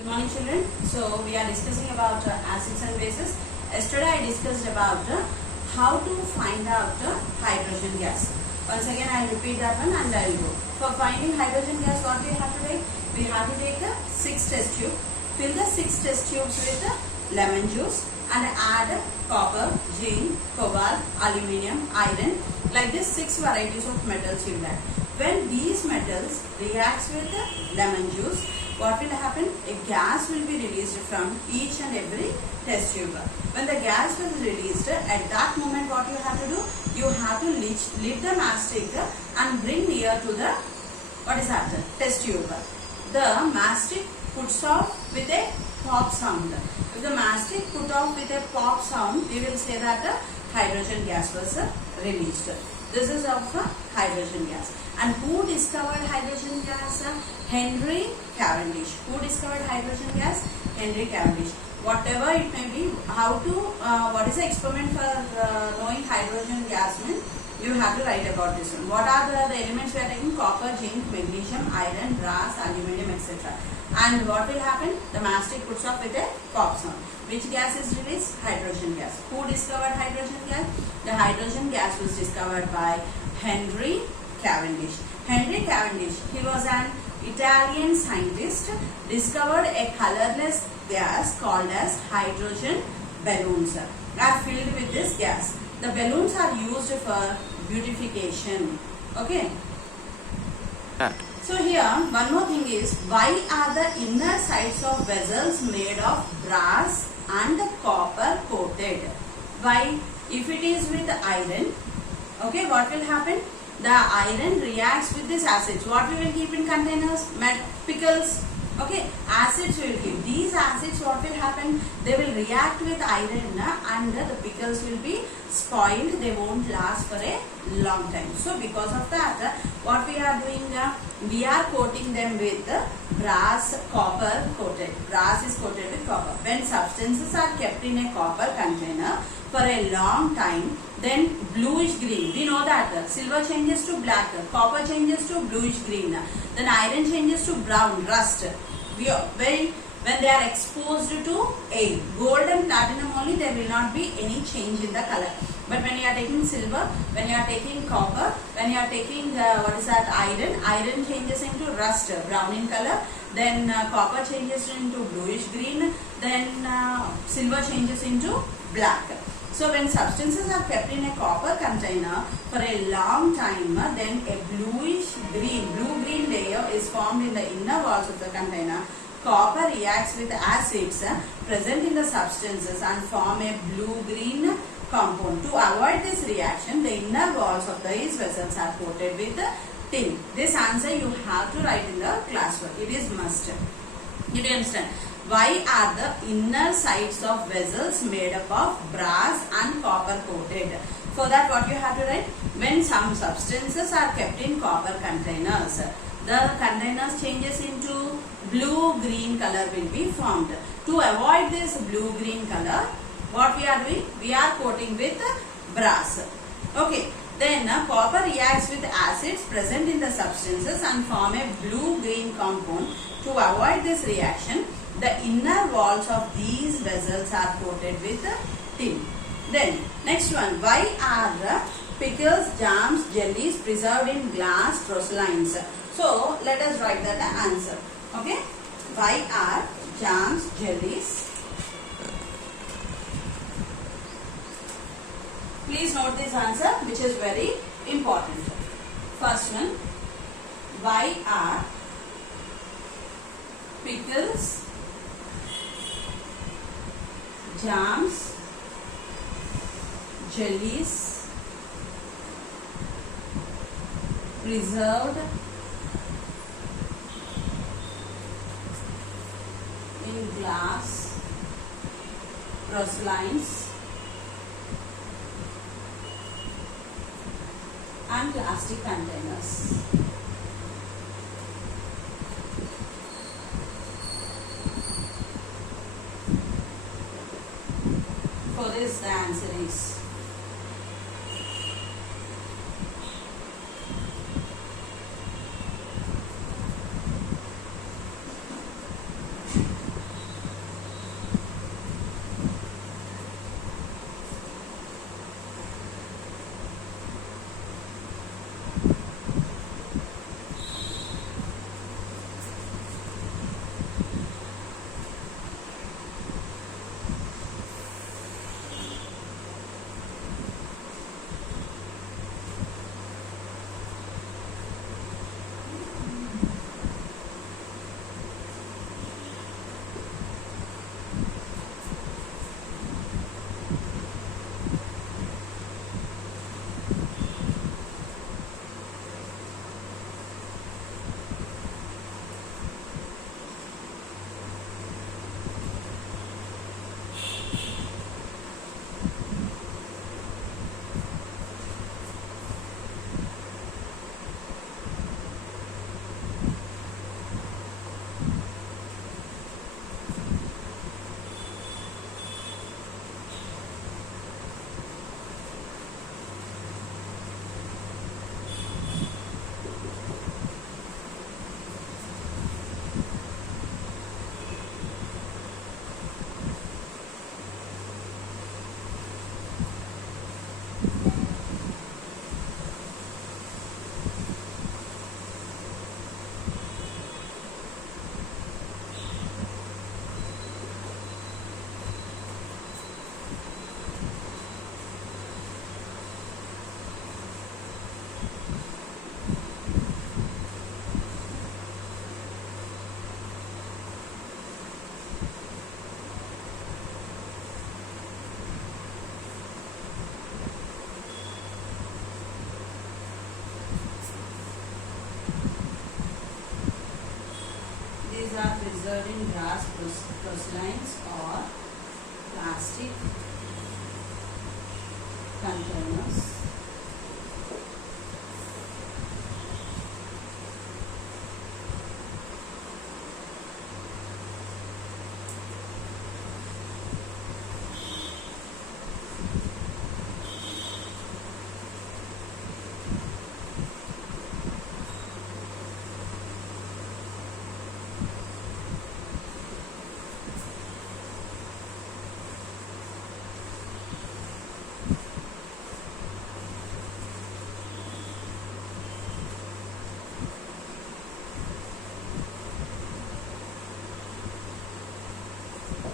Good morning children. So we are discussing about acids and bases. Yesterday I discussed about how to find out hydrogen gas. Once again I will repeat that one and I will go. For finding hydrogen gas, what we have to take? We have to take 6 test tubes. Fill the 6 test tubes with lemon juice and add copper, zinc, cobalt, aluminium, iron. Like this 6 varieties of metals you will add. When these metals reacts with lemon juice, what will happen? A gas will be released from each and every test tube. When the gas was released, at that moment what you have to do? You have to lift the mastic and bring near to the, test tube. The mastic puts off with a pop sound. If the mastic put off with a pop sound, we will say that hydrogen gas was released. This is of hydrogen gas. And who discovered hydrogen gas? Henry Cavendish. Who discovered hydrogen gas? Henry Cavendish. Whatever it may be, how to, what is the experiment for knowing hydrogen gas means? You have to write about this one. What are the elements we are taking? Copper, zinc, magnesium, iron, brass, aluminium, etc. And what will happen? The mastic puts off with a pop sound. Which gas is released? Hydrogen gas. Who discovered hydrogen gas? The hydrogen gas was discovered by Henry Cavendish. Henry Cavendish, he was an Italian scientist, discovered a colorless gas called as hydrogen balloons are filled with this gas. The balloons are used for beautification. Okay. So here one more thing is, why are the inner sides of vessels made of brass and copper coated? Why? If it is with iron, okay, what will happen? The iron reacts with these acids. What we will keep in containers? Pickles. Okay, acids we will keep. These acids, what will happen? They will react with iron and the pickles will be spoiled. They won't last for a long time. So because of that, what we are doing? We are coating them with brass, copper coated. Brass is coated with copper. When substances are kept in a copper container for a long time, then bluish green. We know that silver changes to black, copper changes to bluish green, then iron changes to brown, rust. When they are exposed to air, gold and platinum only, there will not be any change in the color. But when you are taking silver, when you are taking copper, when you are taking iron changes into rust, brown in color, then copper changes into bluish green, then silver changes into black. So when substances are kept in a copper container for a long time, then a blue-green layer is formed in the inner walls of the container. Copper reacts with acids present in the substances and form a blue-green compound. To avoid this reaction, the inner walls of these vessels are coated with tin. This answer you have to write in the classwork. It is must. You understand? Why are the inner sides of vessels made up of brass and copper coated? For that, what you have to write? When some substances are kept in copper containers, the containers changes into blue-green color will be formed. To avoid this blue-green color, what we are doing? We are coating with brass. Okay. Then copper reacts with acids present in the substances and form a blue-green compound. To avoid this reaction, the inner walls of these vessels are coated with tin. Then next one, why are pickles, jams, jellies preserved in glass porcelains? So let us write that answer. Okay, why are jams, jellies? Please note this answer, which is very important. First one, why are pickles, jams, jellies preserved in glass porcelains and plastic containers? For this, the answer is porcelains or plastic containers.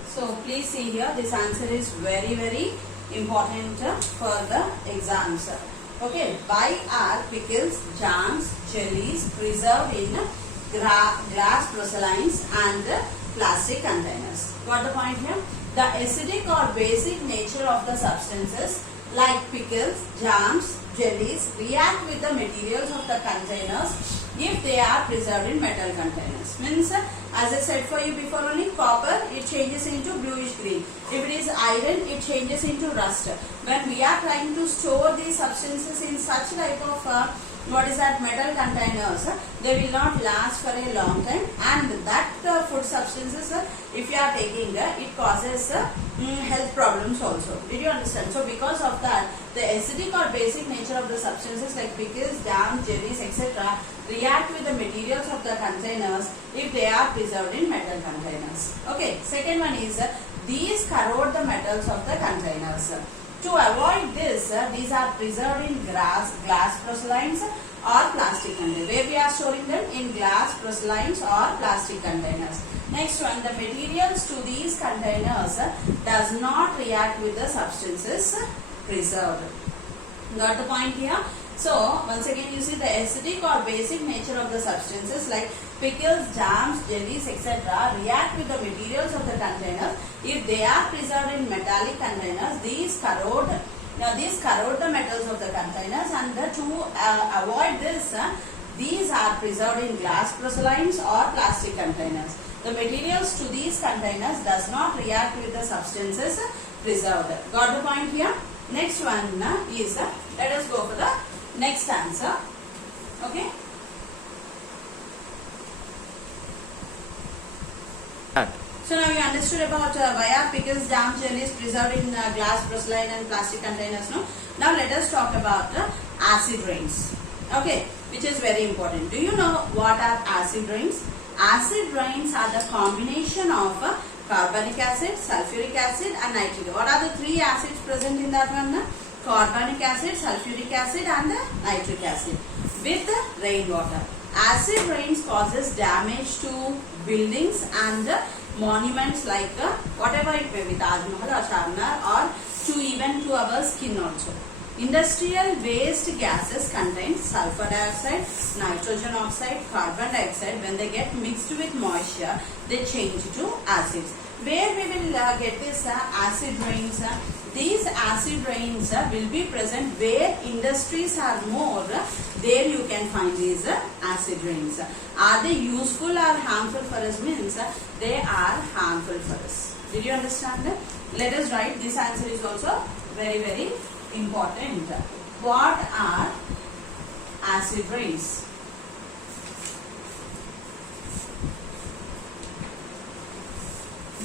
So please see here, this answer is very important for the exams. Okay, why are pickles, jams, jellies preserved in glass porcelains and plastic containers? What the point here? The acidic or basic nature of the substances like pickles, jams, jellies react with the materials of the containers if they are preserved in metal containers. Means, as I said for you before only, copper, it changes into bluish green. If it is iron, it changes into rust. When we are trying to store these substances in such type of metal containers, they will not last for a long time, and that food substances, if you are taking, it causes health problems also. Did you understand? So because of that, the acidic or basic nature of the substances like pickles, jams, jellies, etc. react with the materials of the containers if they are preserved in metal containers. Okay, second one is these corrode the metals of the containers. To avoid this, these are preserved in glass porcelains or plastic containers. Where we are storing them? In glass porcelains or plastic containers. Next one, the materials to these containers does not react with the substances preserved. Got the point here? So once again, you see the acidic or basic nature of the substances like pickles, jams, jellies, etc. react with the materials of the containers. If they are preserved in metallic containers, these corrode the metals of the containers, and to avoid this, these are preserved in glass porcelains or plastic containers. The materials to these containers does not react with the substances preserved. Got the point here? Next one is, let us go for the next answer. Okay. So now you understood about why are pickles, jams, jellies preserved in glass, porcelain and plastic containers. No? Now let us talk about acid rains. Okay, which is very important. Do you know what are acid rains? Acid rains are the combination of carbonic acid, sulfuric acid and nitric. What are the three acids present in that one? Carbonic acid, sulfuric acid and nitric acid with rainwater. Acid rains causes damage to buildings and monuments like whatever it may be, Taj Mahal or Charminar, or to even to our skin also. Industrial waste gases contain sulfur dioxide, nitrogen oxide, carbon dioxide. When they get mixed with moisture, they change to acids. Where we will get this acid rains? These acid rains will be present where industries are more. There you can find these acid rains. Are they useful or harmful for us? Means they are harmful for us. Did you understand that? Let us write. This answer is also very important. What are acid rains?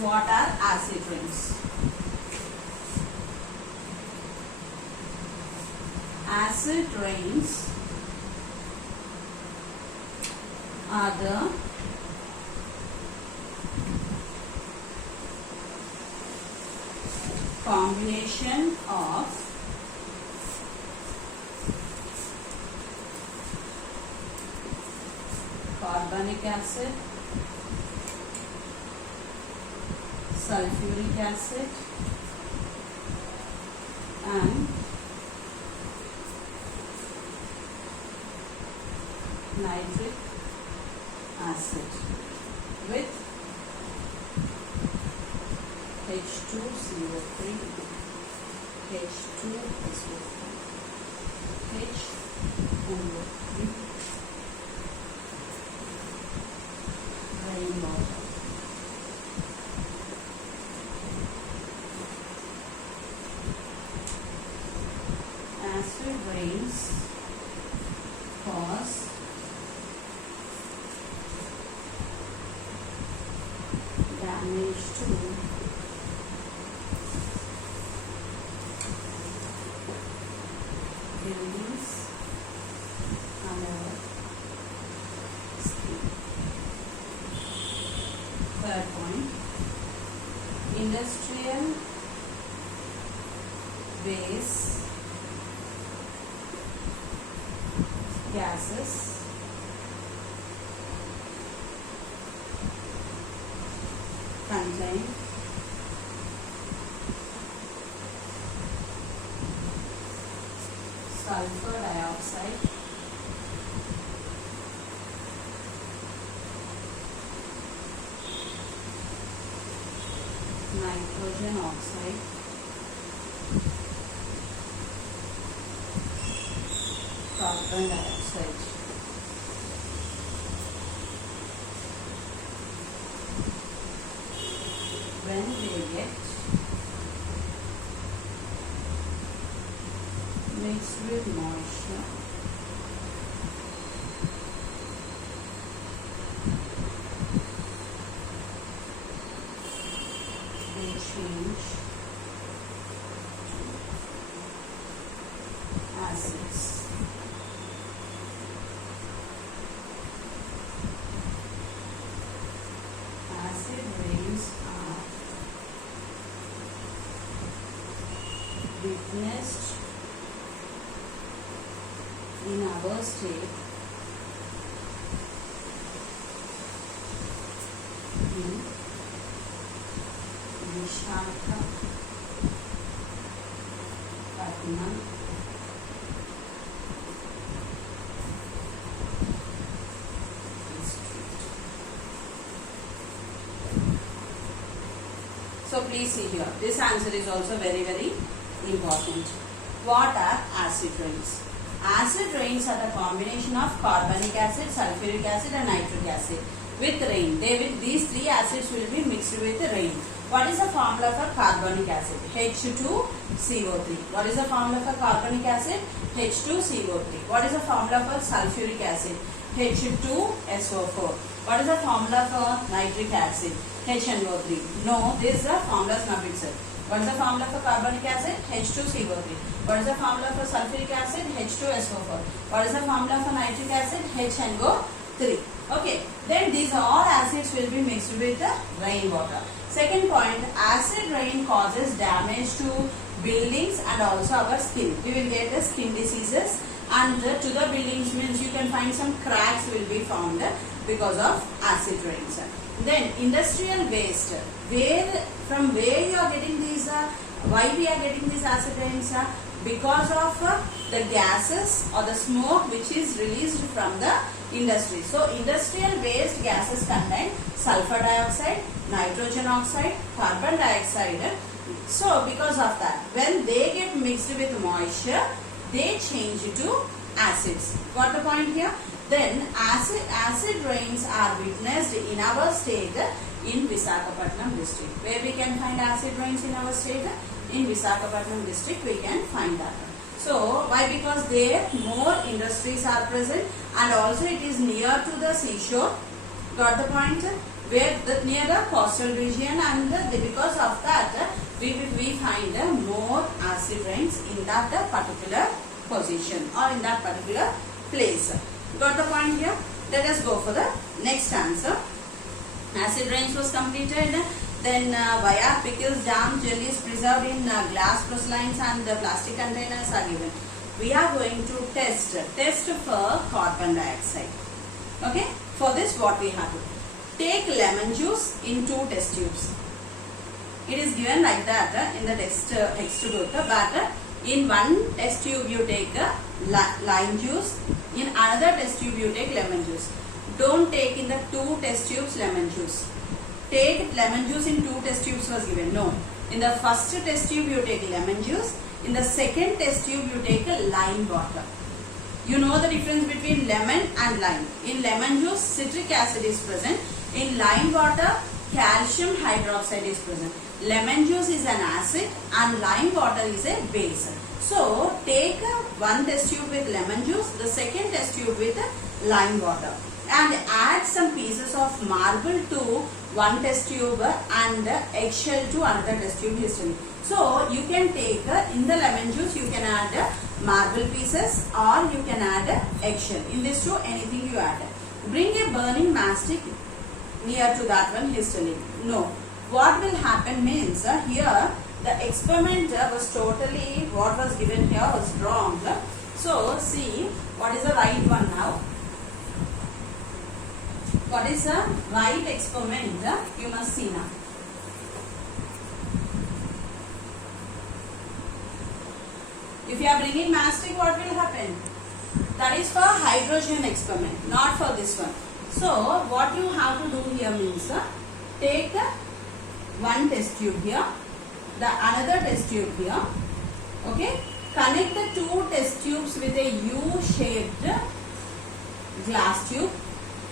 What are acid rains? Acid rains are the combination of carbonic acid, sulfuric acid and nitric acid with H2CO3, H2SO4, HNO3, rainwater. damage to buildings and our skin. Third point, industrial waste gases contain sulfur dioxide, nitrogen oxide, carbon dioxide. When they get mixed with moisture, they change to acids. Acid rains are witnessed in our state in Visakhapatnam district. So please see here, this answer is also very important. What are acid rains? Acid rains are the combination of carbonic acid, sulfuric acid and nitric acid with rain. These three acids will be mixed with rain. What is the formula for carbonic acid? H2CO3. What is the formula for carbonic acid? H2CO3. What is the formula for sulfuric acid? H2SO4. What is the formula for nitric acid? HNO3. No, these are formulas not mixed. What is the formula for carbonic acid? H2CO3. What is the formula for sulfuric acid? H2SO4. What is the formula for nitric acid? HNO3. Okay. Then these all acids will be mixed with the rainwater. Second point, acid rain causes damage to buildings and also our skin. We will get the skin diseases, and to the buildings means you can find some cracks will be found because of acid rains. Then industrial waste. From where you are getting these? Why we are getting these acid rains? Because of the gases or the smoke which is released from the industry. So industrial waste gases contain sulfur dioxide, nitrogen oxide, carbon dioxide. So because of that, when they get mixed with moisture, they change to acids. Got the point here? Then acid rains are witnessed in our state in Visakhapatnam district. Where we can find acid rains in our state? In Visakhapatnam district we can find that. So why? Because there more industries are present and also it is near to the seashore. Got the point? Where near the coastal region, and because of that we find more acid rains in that particular position or in that particular place. Got the point here? Let us go for the next answer. Acid rains was completed. Then via pickles, jam, jellies preserved in glass porcelains and plastic containers are given. We are going to test for carbon dioxide. Okay. For this, what we have to take lemon juice in 2 test tubes. It is given like that in the textbook, but in one test tube you take lime juice, in another test tube you take lemon juice. Don't take in the 2 test tubes lemon juice. Take lemon juice in 2 test tubes was given. No. In the first test tube you take lemon juice. In the second test tube you take lime water. You know the difference between lemon and lime. In lemon juice citric acid is present. In lime water calcium hydroxide is present. Lemon juice is an acid and lime water is a base. So take one test tube with lemon juice, the second test tube with lime water, and add some pieces of marble to one test tube and eggshell to another test tube histology. So you can take in the lemon juice you can add marble pieces or you can add eggshell. In this two anything you add. Bring a burning mastic near to that one histology. No. What will happen means here the experiment was totally what was given here was wrong. So see what is the right one now. What is the right experiment? You must see now. If you are bringing mastic, what will happen? That is for hydrogen experiment, not for this one. So what you have to do here means take one test tube here, the another test tube here. Okay, connect the two test tubes with a U-shaped glass tube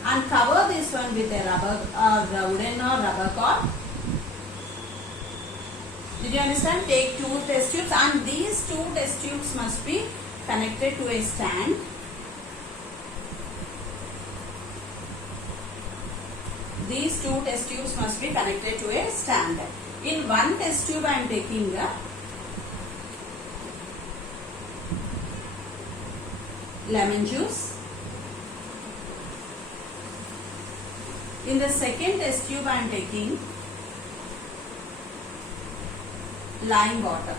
and cover this one with a rubber wooden or rubber cord. Did you understand? Take two test tubes and these two test tubes must be connected to a stand. These two test tubes must be connected to a stand. In one test tube I am taking lemon juice. In the second test tube I am taking lime water.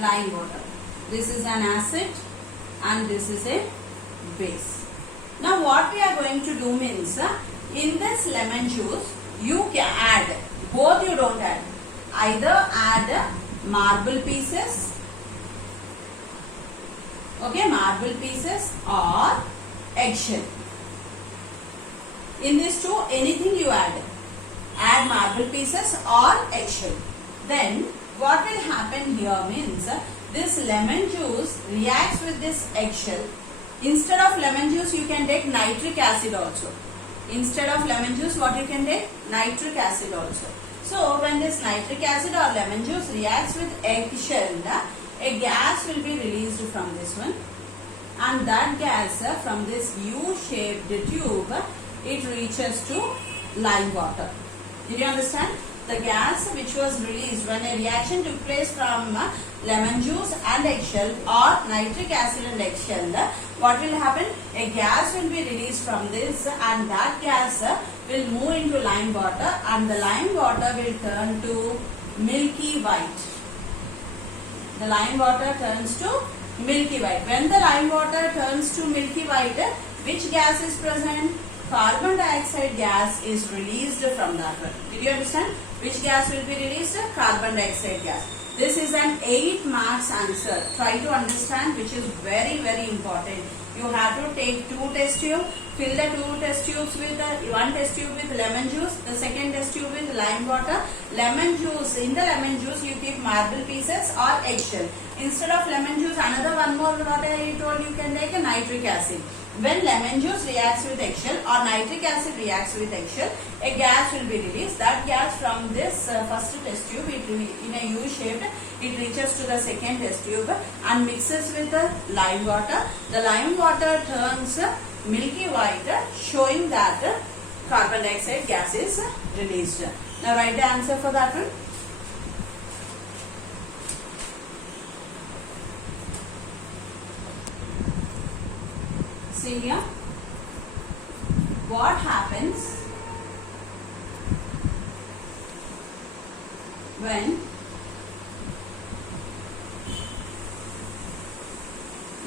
Lime water. This is an acid and this is a base. Now what we are going to do means in this lemon juice you can add, both you don't add, either add marble pieces, okay, marble pieces or eggshell. In these two anything you add marble pieces or eggshell. Then what will happen here means this lemon juice reacts with this eggshell. Instead of lemon juice you can take nitric acid also. Instead of lemon juice what you can take? Nitric acid also. So when this nitric acid or lemon juice reacts with eggshell, a gas will be released from this one, and that gas from this U-shaped tube it reaches to lime water. Did you understand? The gas which was released when a reaction took place from lemon juice and eggshell or nitric acid and eggshell, what will happen? A gas will be released from this and that gas will move into lime water and the lime water will turn to milky white. The lime water turns to milky white. When the lime water turns to milky white, which gas is present? Carbon dioxide gas is released from that one. Did you understand? Which gas will be released? Carbon dioxide gas. This is an 8 marks answer. Try to understand, which is very important. You have to take two test tubes, fill the two test tubes with one test tube with lemon juice, the second test tube with lime water. Lemon juice, in the lemon juice you keep marble pieces or eggshell. Instead of lemon juice, another one more what I told you can take a nitric acid. When lemon juice reacts with eggshell or nitric acid reacts with eggshell, a gas will be released. That gas from this first test tube, in a U-shaped, it reaches to the second test tube and mixes with the lime water. The lime water turns milky white, showing that carbon dioxide gas is released. Now write the answer for that one. See here, what happens when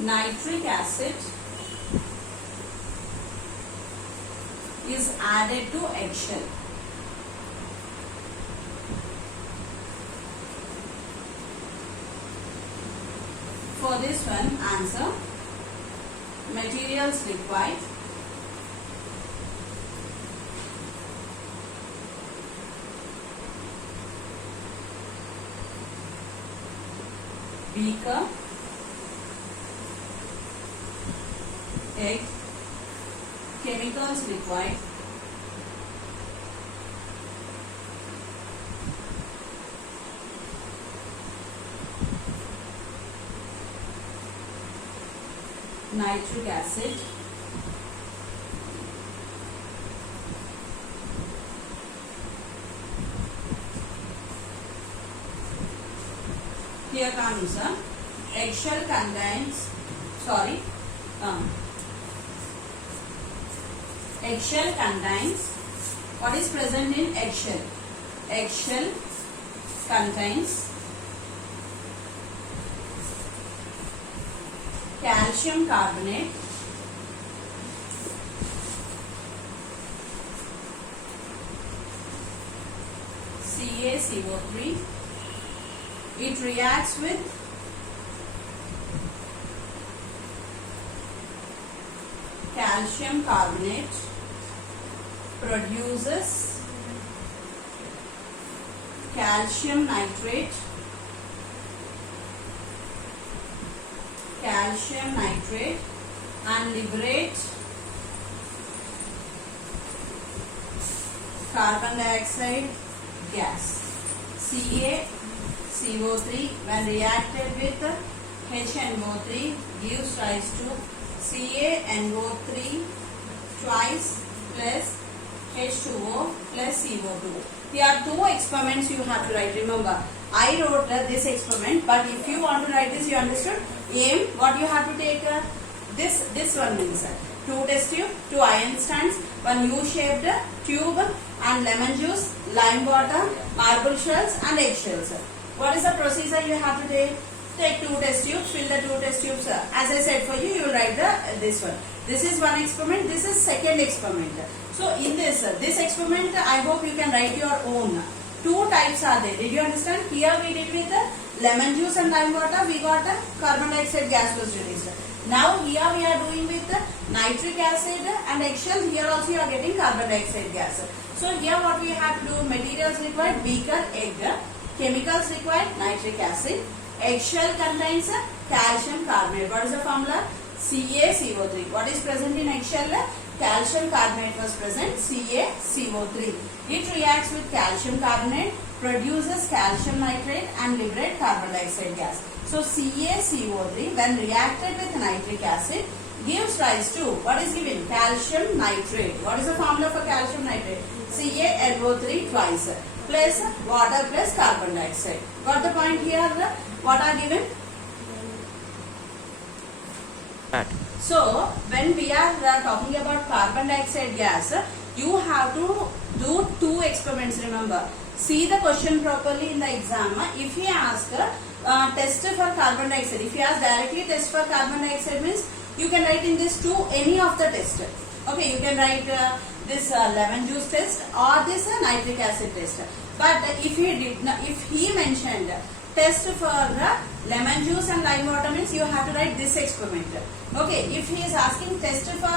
nitric acid is added to eggshell. For this one, answer: materials required: beaker, egg. Chemicals required: nitric acid, here comes eggshell contains, sorry, eggshell contains, what is present in eggshell? Eggshell contains calcium carbonate, CaCO3. It reacts with calcium carbonate, produces calcium nitrate, and liberate carbon dioxide gas. CaCO3 when reacted with HNO3 gives rise to CaNO3 twice plus H2O plus CO2. Here are two experiments you have to write. Remember, I wrote this experiment, but if you want to write this, you understood? Aim, what you have to take? This one means two test tube, two iron stands, one U-shaped tube, and lemon juice, lime water, marble shells, and eggshells. What is the procedure you have to take? Take two test tubes, fill the two test tubes. As I said for you, you will write this one. This is one experiment. This is second experiment. So in this experiment, I hope you can write your own. Two types are there. Did you understand? Here we did with lemon juice and lime water. We got carbon dioxide gas was released. Now here we are doing with nitric acid and eggshell. Here also you are getting carbon dioxide gas. So here what we have to do? Materials required: beaker, egg. Chemicals required: nitric acid. Eggshell contains calcium carbonate. What is the formula? CaCO3. What is present in eggshell? Calcium carbonate was present, CaCO3. It reacts with calcium carbonate, produces calcium nitrate and liberate carbon dioxide gas. So CaCO3 when reacted with nitric acid gives rise to, what is given? Calcium nitrate. What is the formula for calcium nitrate? CaNO3 twice plus water plus carbon dioxide. Got the point here? What are given? So when we are talking about carbon dioxide gas, you have to do two experiments. Remember, see the question properly in the exam. If he asks test for carbon dioxide, if he asks directly test for carbon dioxide, means you can write in this two any of the test. Okay, you can write this lemon juice test or this nitric acid test. But if he mentioned test for lemon juice and lime water, means you have to write this experiment. Okay, if he is asking test for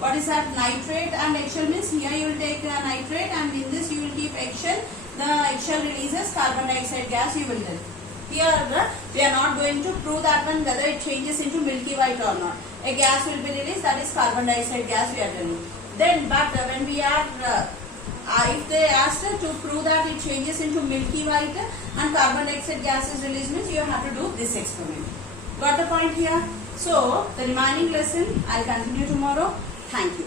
what is that, nitrate and eggshell, means here you will take nitrate and in this you will keep eggshell. The eggshell releases carbon dioxide gas, you will tell. Here we are not going to prove that one whether it changes into milky white or not. A gas will be released, that is carbon dioxide gas we are telling. Then but when we are if they asked to prove that it changes into milky white and carbon dioxide gas is released, means you have to do this experiment. Got the point here? So the remaining lesson I will continue tomorrow. Thank you.